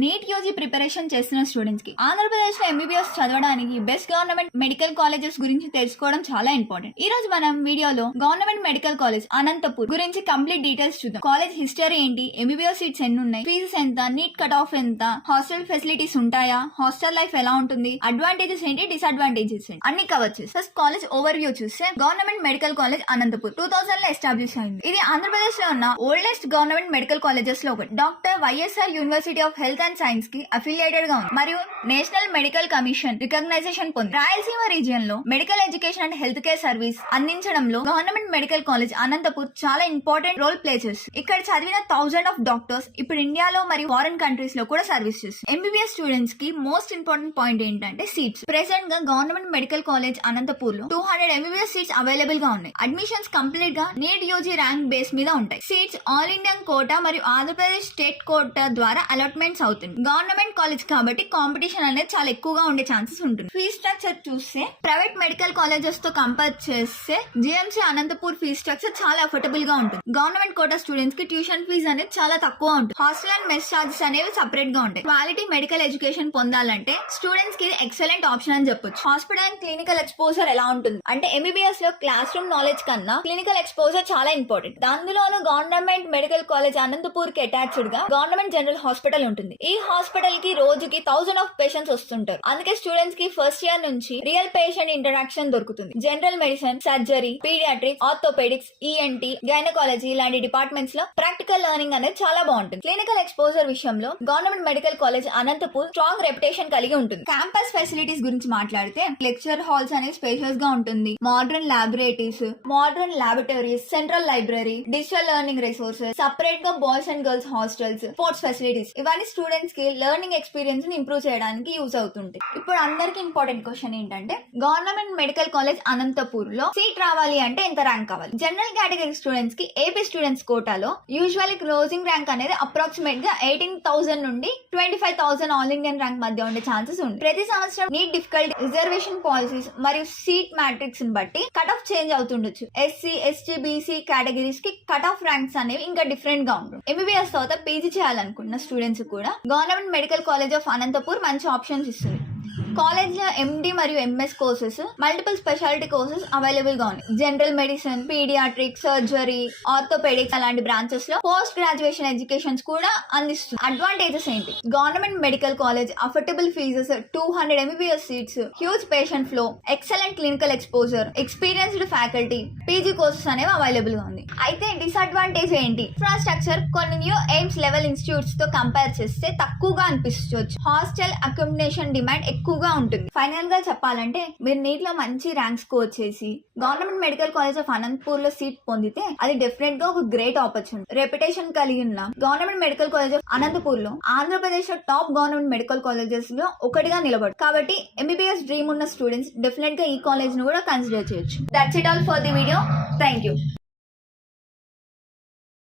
NEET UG preparation చేస్తున్న students కి ఆంధ్రప్రదేశ్ లో ఎంబీబీఎస్ చదవడానికి బెస్ట్ గవర్నమెంట్ మెడికల్ కాలేజెస్ గురించి తెలుసుకోవడం చాలా ఇంపార్టెంట్. ఈ రోజు మనం వీడియోలో గవర్నమెంట్ మెడికల్ కాలేజ్ అనంతపూర్ గురించి కంప్లీట్ డీటెయిల్స్ చూద్దాం. కాలేజ్ హిస్టరీ ఏంటి, ఎంబీబీఎస్ సీట్స్ ఎన్ని ఉన్నాయి, ఫీజెస్ ఎంత, నీట్ కట్ ఆఫ్ ఎంత, హాస్టల్ ఫెసిలిటీస్ ఉంటాయా, హాస్టల్ లైఫ్ ఎలా ఉంటుంది, అడ్వాంటేజెస్ ఏంటి, డిసడ్వాంటేజెస్ ఏంటి అన్ని కవర్ చేసి ఫస్ట్ కాలేజ్ ఓవర్ వ్యూ చూస్తే గవర్నమెంట్ మెడికల్ కాలేజ్ అనంతపూర్ 2000 లో ఎస్టాబ్లిష్ అయింది. ఇది ఆంధ్రప్రదేశ్ లో ఉన్న ఓల్డెస్ట్ గవర్నమెంట్ మెడికల్ కాలేజెస్ లో ఒకటి. Doctor YSR university of health and science కి అఫిలియేటెడ్ గా ఉంది మరియు నేషనల్ మెడికల్ కమిషన్ రికగ్నైజేషన్ పొంది. రాయలసీమ రీజియన్ లో medical education and health care service అందించడంలో గవర్నమెంట్ మెడికల్ కాలేజ్ అనంతపూర్ చాలా ఇంపార్టెంట్ రోల్ ప్లే చేస్తుంది. ఇక్కడ చదివిన 1000 ఆఫ్ డాక్టర్స్ ఇప్పుడు ఇండియాలో మరియు ఫారెన్ కంట్రీస్ లో కూడా సర్వీస్ చేస్తారు. ఎంబీబీఎస్ స్టూడెంట్స్ కి మోస్ట్ ఇంపార్టెంట్ పాయింట్ ఏంటంటే సీట్స్. ప్రెసెంట్ గా గవర్నమెంట్ మెడికల్ కాలేజ్ అనంతపూర్ లో 200 ఎంబీబీఎస్ సీట్స్ అవైలబుల్ గా ఉన్నాయి. అడ్మిషన్స్ కంప్లీట్ గా నీట్ యూజీ ర్యాంక్ బేస్ మీద ఉంటాయి. సీట్స్ ఆల్ ఇండియన్ కోటా మరియు ఆంధ్రప్రదేశ్ స్టేట్ కోటా ద్వారా అలాట్మెంట్స్ అవుతుంది. గవర్నమెంట్ కాలేజ్ కాబట్టి కాంపిటీషన్ అనేది చాలా ఎక్కువగా ఉండే ఛాన్సెస్ ఉంటుంది. ఫీజ్ స్ట్రక్చర్ చూస్తే ప్రైవేట్ మెడికల్ కాలేజెస్ తో కంపేర్ చేస్తే జిఎంసీ అనంతపూర్ ఫీజ్ స్ట్రక్చర్ చాలా అఫోర్డబుల్ గా ఉంటుంది. గవర్నమెంట్ కోటా స్టూడెంట్స్ కి ట్యూషన్ ఫీజ్ అనేది చాలా తక్కువ ఉంటుంది. హాస్టల్ అండ్ మెస్ చార్జెస్ అనేవి సెపరేట్ గా ఉంటాయి. క్వాలిటీ మెడికల్ ఎడ్యుకేషన్ పొందాలంటే స్టూడెంట్స్ కి ఎక్సలెంట్ ఆప్షన్ అని చెప్పొచ్చు. హాస్పిటల్ అండ్ క్లినికల్ ఎక్స్పోజర్ ఎలా ఉంటుంది అంటే ఎంబీబీఎస్ లో క్లాస్ రూమ్ నాలెడ్జ్ కన్నా క్లినికల్ ఎక్స్పోజర్ చాలా ఇంపార్టెంట్. అందులోనూ గవర్నమెంట్ మెడికల్ కాలేజ్ అనంతపూర్ కి అటాచ్డ్ గా గవర్నమెంట్ జనరల్ హాస్పిటల్ ఉంటుంది. ఈ హాస్పిటల్ కి రోజుకి 1000 ఆఫ్ పేషెంట్స్ వస్తుంటారు. అందుకే స్టూడెంట్స్ కి ఫస్ట్ ఇయర్ నుంచి రియల్ పేషెంట్ ఇంటరాక్షన్ దొరుకుతుంది. General medicine, surgery, paediatrics, orthopaedics, ENT, gynaecology లాంటి డిపార్ట్మెంట్స్ లో ప్రాక్టికల్ లెర్నింగ్ అనేది చాలా బాగుంటుంది. క్లినికల్ ఎక్స్పోజర్ విషయంలో government medical college Anantapur strong reputation కలిగి ఉంటుంది. క్యాంపస్ ఫెసిలిటీస్ గురించి మాట్లాడితే లెక్చర్ హాల్స్ అనేది స్పేషియస్ గా ఉంటుంది. Modern laboratories, modern laboratories, central library, digital learning resources, separate గా boys and girls hostels, sports facilities, ఇవన్నీ స్టూడెంట్స్ కి లెర్నింగ్ ఎక్స్పీరియన్స్ ని ఇంప్రూవ్ చేయడానికి యూజ్ అవుతుంటాయి. ఇప్పుడు అందరికి ఇంపార్టెంట్ క్వశ్చన్ ఏంటంటే గవర్నమెంట్ మెడికల్ కాలేజ్ అనంతపూర్ లో సీట్ రావాలి అంటే ఎంత ర్యాంక్ కావాలి? జనరల్ కేటగిరీ స్టూడెంట్స్ కి ఏపీ స్టూడెంట్స్ కోటాలో యూజువల్లీ క్లోజింగ్ ర్యాంక్ అనేది అప్రాక్సిమేట్ గా 18,000 నుండి 25,000 ఆల్ ఇండియన్ ర్యాంక్ మధ్య ఉండే ఛాన్సెస్ ఉంది. ప్రతి సంవత్సరం నీట్ డిఫికల్టీ, రిజర్వేషన్ పాలసీస్ మరియు సీట్ మ్యాట్రిక్స్ ని బట్టి కట్ ఆఫ్ చేంజ్ అవుతుండొచ్చు. ఎస్సీ, ఎస్టీ, బీసీ కేటగిరీస్ కి కట్ ఆఫ్ ర్యాంక్స్ అనేవి ఇంకా డిఫరెంట్ గా ఉంటుంది. ఎంబీబీఎస్ తర్వాత పీజీ చేయాలనుకున్న స్టూడెంట్స్ కూడా government medical college of Anantapur మంచి ఆప్షన్స్ ఇస్తుంది. కాలేజ్ లో ఎండి మరియు MS courses, multiple speciality courses available గా ఉన్నాయి. General medicine, paediatrics, surgery, orthopaedics అలాంటి బ్రాంచెస్ లో పోస్ట్ గ్రాడ్యుయేషన్ ఎడ్యుకేషన్స్ కూడా అందిస్తుంది. అడ్వాంటేజెస్ ఏంటి? Government medical college affordable fees, 200 MBBS seats, huge patient flow, excellent clinical exposure, experienced faculty, PG courses అనేవి available గా ఉంది. అయితే డిసడ్వాంటేజ్ ఏంటి? ఇన్ఫ్రాస్ట్రక్చర్ కొన్ని న్యూ ఎయిమ్స్ లెవెల్ ఇన్స్టిట్యూట్స్ తో కంపేర్ చేస్తే తక్కువగా అనిపించవచ్చు. హాస్టల్ అకామిడేషన్ డిమాండ్ ఎక్కువగా ఉంటుంది. ఫైనల్ గా చెప్పాలంటే మీరు నీట్ లో మంచి ర్యాంక్ స్కోర్ చేసి government medical college of Anantapur లో సీట్ పొందితే అది డెఫినెట్ గా ఒక గ్రేట్ ఆపర్చునిటీ. రెప్యుటేషన్ కలిగి ఉన్న government medical college of Anantapur లో ఆంధ్రప్రదేశ్ లో టాప్ గవర్నమెంట్ మెడికల్ కాలేజెస్ లో ఒకటిగా నిలబడు. కాబట్టి ఎంబీబీఎస్ డ్రీమ్ ఉన్న స్టూడెంట్స్ డెఫినెట్ గా ఈ కాలేజ్ ను కూడా కన్సిడర్ చేయొచ్చు. That's it all for the video. Thank you.